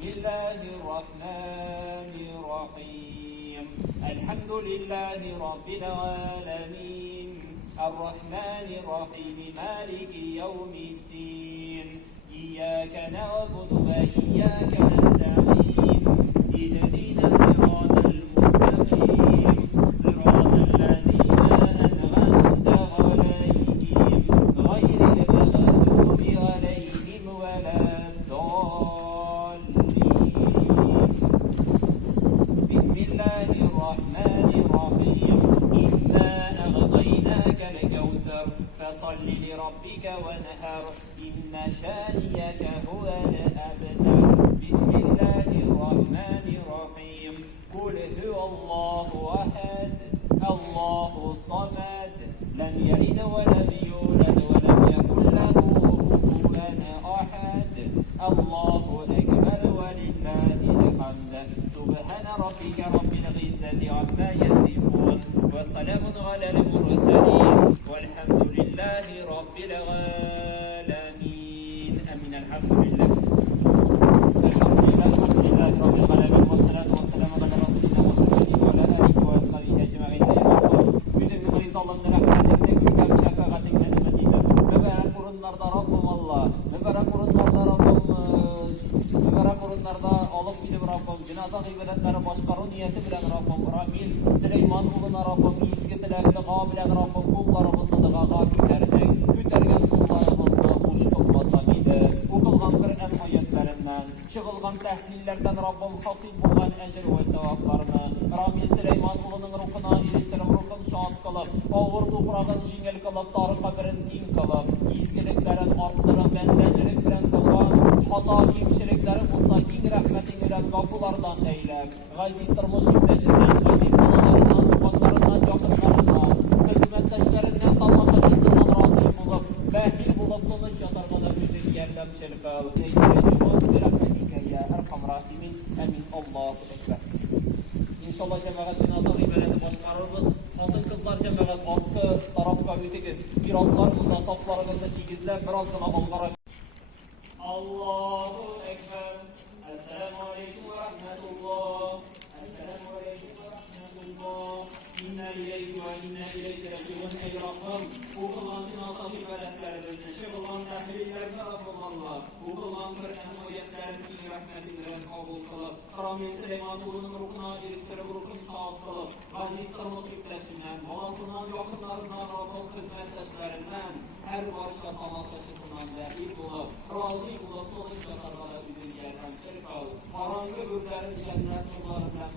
بسم الله الرحمن الرحيم الحمد لله رب العالمين الرحمن الرحيم مالك يوم الدين إياك نعبد وإياك نستعين اهدنا الصراط المستقيم صراط الذين أنعمت عليهم غير المغضوب عليهم ولا الضالين. بسم الله الرحمن الرحيم إنا أعطيناك الكوثر فصل لربك وانحر إن شانئك هو الأبتر. بسم الله الرحمن الرحيم قل هو الله أحد الله الصمد لم يلد ولم يولد ولم يكن له كفوا أحد الله أكبر ولله الحمد. سبحان ربك رب العزة عما يصفون وسلام على المرسلين والحمد لله رب العالمين. أمين. الحمد لله رب العالمين والصلاة والسلام على رسولنا محمد وعلى آله وأصحابه أجمعين. Bütün Allah'ın rahmetinde gülkem şefaatinde ümmetiyle mübarek urunlarda Rabbim Allah mübarek urunlarda Rabbim mübarek urunlarda alıp gidip Rabbim cenaze ibadetleri başkarı niyeti bilen Rabbim Ramil Süleyman uluna Rabbim izgi tilaklı bilen Rabbim kullarımızı dıgağa kütergen kullarımızı hoş olmasa mıydı okılgan Kur'an ayetlerinden çıkılgan tehlillerden Rabbim hasip olan ecir ve sevaplarını Ramil Süleyman ulunun ruhuna iliştirip ruhun şahat kılıp ağır ufrağın jingel kılıp tarı kabirin din kılıp izgiliklerin arttırıp bendecilik bilen kılgan hata kimşiliklerin olsa king rahmetin bilen gafılardan eylem gaziz tırmış ibdeşinden gaziz balalarından tubanlarından yakınlarından hizmetleşlerinden tamaşacısından razı bulup behil bulup kılıç yatarmadan bizim yerlem şerif alıp neysireciğimiz bir rahmetike ya erkam rahimin emin Allahu Ekber. İnşallah cemaat cenaze ibadeti başkarırız. Kadın kızlar cemaat altı tarafka ötekiz. Bir altlar burada saflarımızda çekizler biraz daha algara. Allahu Ekber. Esselamu Aleyküm ve Rahmetullah. Esselamu Aleyküm ve Rahmetullah. İnna ileyhi ve inna ileyhi raciun ey Rabbim. Okulan cenaze ibadetlerimizde şıkılan tehlillerini Rabbim Allah. Okulan Kur'an ayetlerini rahmetinle kabul kılıp. Ramil Süleyman ulunun ruhuna iliştirip ruhun şahat kılıp. Gaziz tırmık ibleşinden, balasından, yakınlarından, Rabbim hizmetleşlerinden, her başka tamaşaçısından dahil bulup, razı bulup, olunca tarlada bizim yerden şerif alıp, harangi ürlerin cennet nurlarından